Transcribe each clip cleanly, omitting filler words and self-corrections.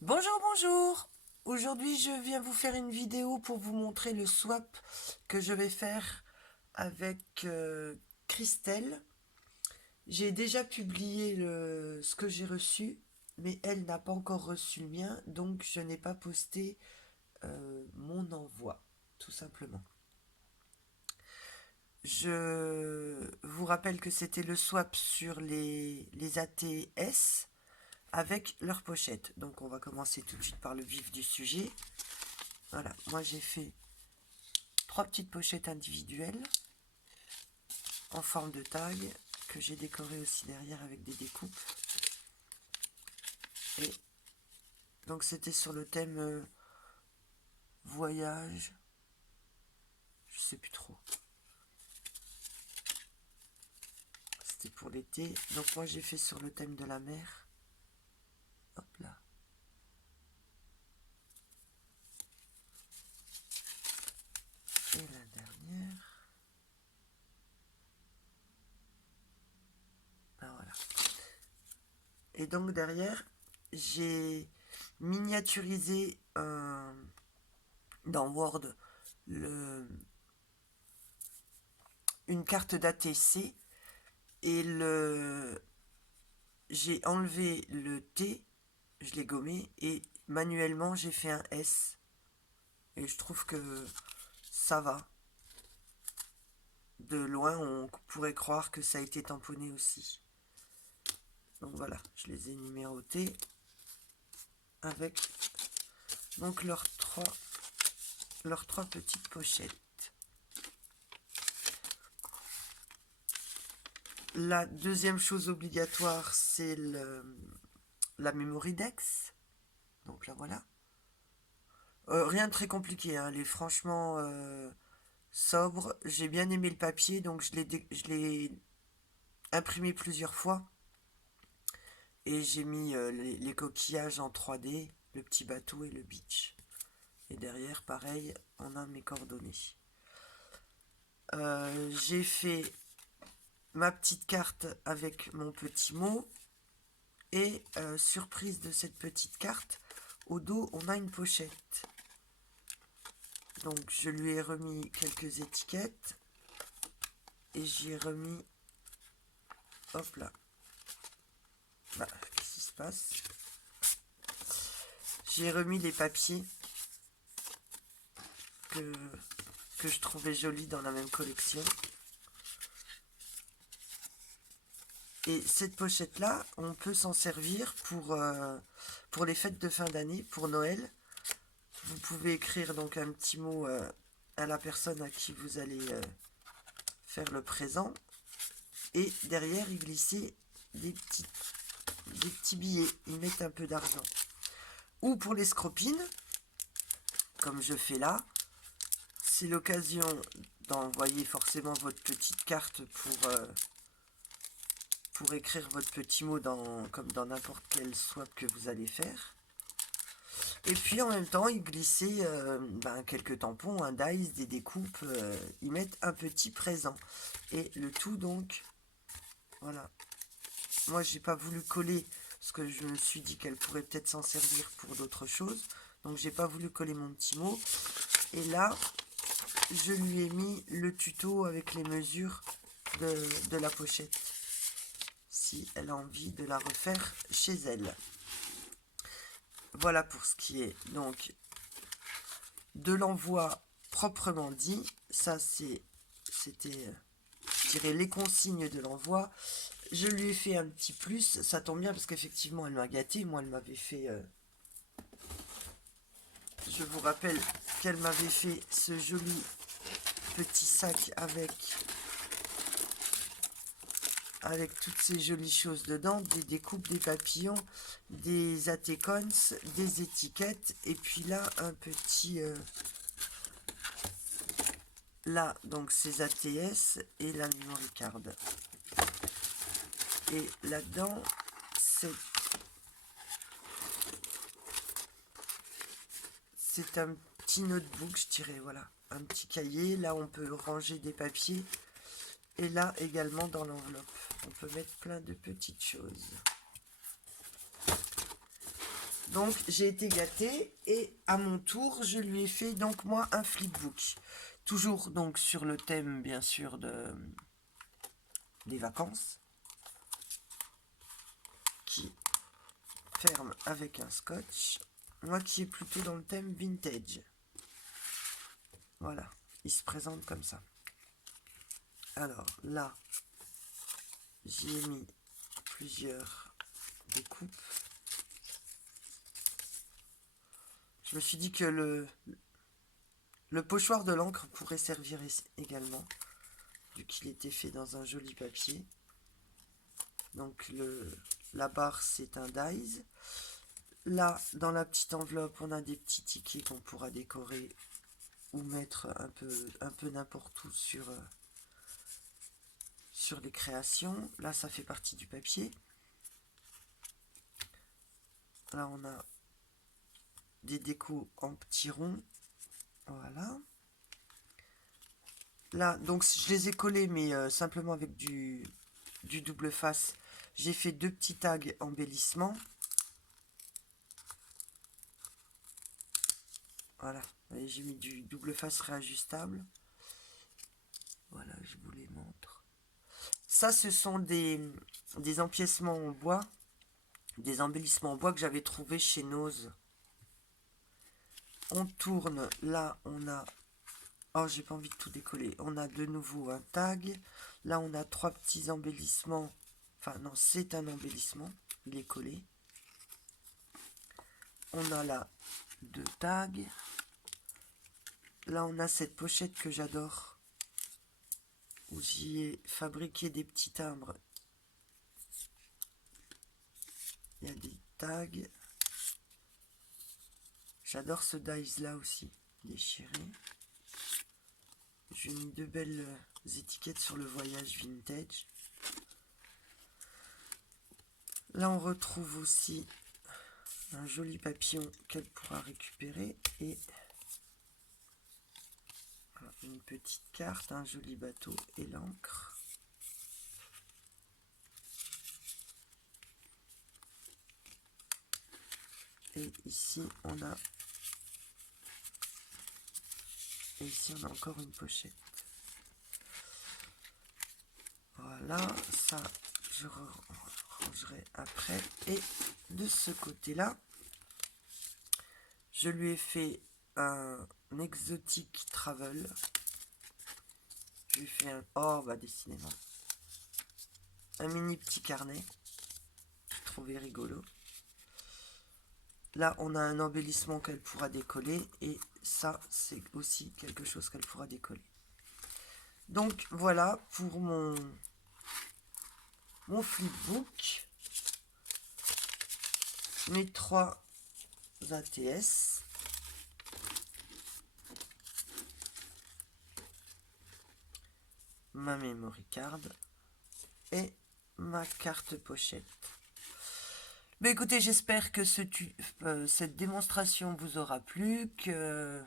Bonjour, bonjour. Aujourd'hui, je viens vous faire une vidéo pour vous montrer le swap que je vais faire avec Christelle. J'ai déjà publié ce que j'ai reçu, mais elle n'a pas encore reçu le mien, donc je n'ai pas posté mon envoi, tout simplement. Je vous rappelle que c'était le swap sur les ATS avec leur pochette. Donc on va commencer tout de suite par le vif du sujet. Voilà, moi j'ai fait 3 petites pochettes individuelles en forme de taille que j'ai décorées aussi derrière avec des découpes. Et donc c'était sur le thème voyage, je sais plus trop. C'était pour l'été, donc moi j'ai fait sur le thème de la mer. Hop là. Et la dernière. Ben voilà. Et donc derrière, j'ai miniaturisé dans Word une carte d'ATC et j'ai enlevé le T, je l'ai gommé et manuellement j'ai fait un S et je trouve que ça va. De loin on pourrait croire que ça a été tamponné aussi. Donc voilà, je les ai numérotés avec donc leurs trois petites pochettes. La deuxième chose obligatoire, c'est la memory dex. Donc là voilà. Rien de très compliqué, hein. Elle est franchement sobre. J'ai bien aimé le papier, donc je l'ai imprimé plusieurs fois. Et j'ai mis les coquillages en 3D, le petit bateau et le beach. Et derrière, pareil, on a mes coordonnées. J'ai fait ma petite carte avec mon petit mot. Et surprise de cette petite carte, au dos, on a une pochette. Donc je lui ai remis quelques étiquettes. Et j'y ai remis... Hop là. Bah, qu'est-ce qui se passe? J'ai remis les papiers que je trouvais jolis dans la même collection. Et cette pochette-là, on peut s'en servir pour les fêtes de fin d'année, pour Noël. Vous pouvez écrire donc un petit mot à la personne à qui vous allez faire le présent. Et derrière, y glisser des petits billets. Ils mettent un peu d'argent. Ou pour les scropines, comme je fais là, c'est l'occasion d'envoyer forcément votre petite carte pour écrire votre petit mot comme dans n'importe quel swap que vous allez faire. Et puis en même temps, ils glissaient quelques tampons, un dice, des découpes, ils mettent un petit présent. Et le tout donc, voilà. Moi j'ai pas voulu coller, parce que je me suis dit qu'elle pourrait peut-être s'en servir pour d'autres choses. Donc j'ai pas voulu coller mon petit mot. Et là, je lui ai mis le tuto avec les mesures de la pochette. si elle a envie de la refaire chez elle. Voilà pour ce qui est donc de l'envoi proprement dit. Ça c'était je dirais les consignes de l'envoi. Je lui ai fait un petit plus, ça tombe bien parce qu'effectivement elle m'a gâté. Moi elle m'avait fait je vous rappelle qu'elle m'avait fait ce joli petit sac avec toutes ces jolies choses dedans, des découpes, des papillons, des AT-Cons, des étiquettes, et puis là un petit là donc ces ATS et la memory card. Et là-dedans c'est un petit notebook, je dirais, voilà, un petit cahier. Là on peut ranger des papiers, et là également dans l'enveloppe on peut mettre plein de petites choses. Donc j'ai été gâtée, et à mon tour je lui ai fait donc moi un flipbook, toujours donc sur le thème bien sûr des vacances, qui ferme avec un scotch. Moi qui est plutôt dans le thème vintage. Voilà, il se présente comme ça. Alors là j'y ai mis plusieurs découpes. Je me suis dit que le pochoir de l'encre pourrait servir également, vu qu'il était fait dans un joli papier. Donc la barre c'est un dies. Là dans la petite enveloppe on a des petits tickets qu'on pourra décorer ou mettre un peu n'importe où sur les créations. Là ça fait partie du papier. Là on a des décos en petits ronds. Voilà. Là donc je les ai collés, mais simplement avec du double face. J'ai fait 2 petits tags embellissement. Voilà, j'ai mis du double face réajustable. Voilà, je vous les montre. Ça ce sont des empiècements en bois, des embellissements en bois que j'avais trouvé chez Nose. On tourne, là on a, oh j'ai pas envie de tout décoller, on a de nouveau un tag. Là on a 3 petits embellissements, enfin non c'est un embellissement, il est collé. On a là 2 tags. Là on a cette pochette que j'adore, où j'y ai fabriqué des petits timbres. Il y a des tags. J'adore ce dies là aussi, déchiré. J'ai mis 2 belles étiquettes sur le voyage vintage. Là on retrouve aussi un joli papillon qu'elle pourra récupérer, et une petite carte, un joli bateau et l'encre. Et ici on a encore une pochette. Voilà, ça je rangerai après. Et de ce côté là je lui ai fait un exotique travel. Je lui ai fait un, oh bah décidément, un mini petit carnet que je trouvais rigolo. Là on a un embellissement qu'elle pourra décoller, et ça c'est aussi quelque chose qu'elle pourra décoller. Donc voilà pour mon flipbook, mes 3 ATS, ma memory card et ma carte pochette. Mais écoutez, j'espère que cette démonstration vous aura plu, que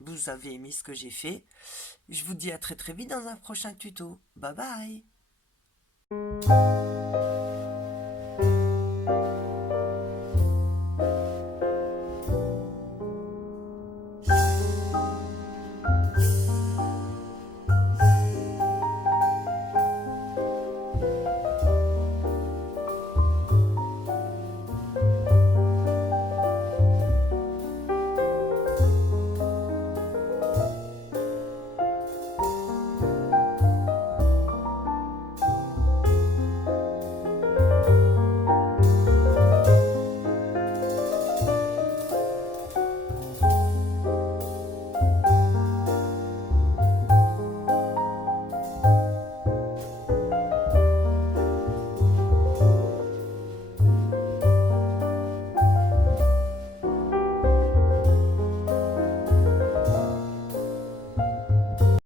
vous avez aimé ce que j'ai fait. Je vous dis à très très vite dans un prochain tuto. Bye bye.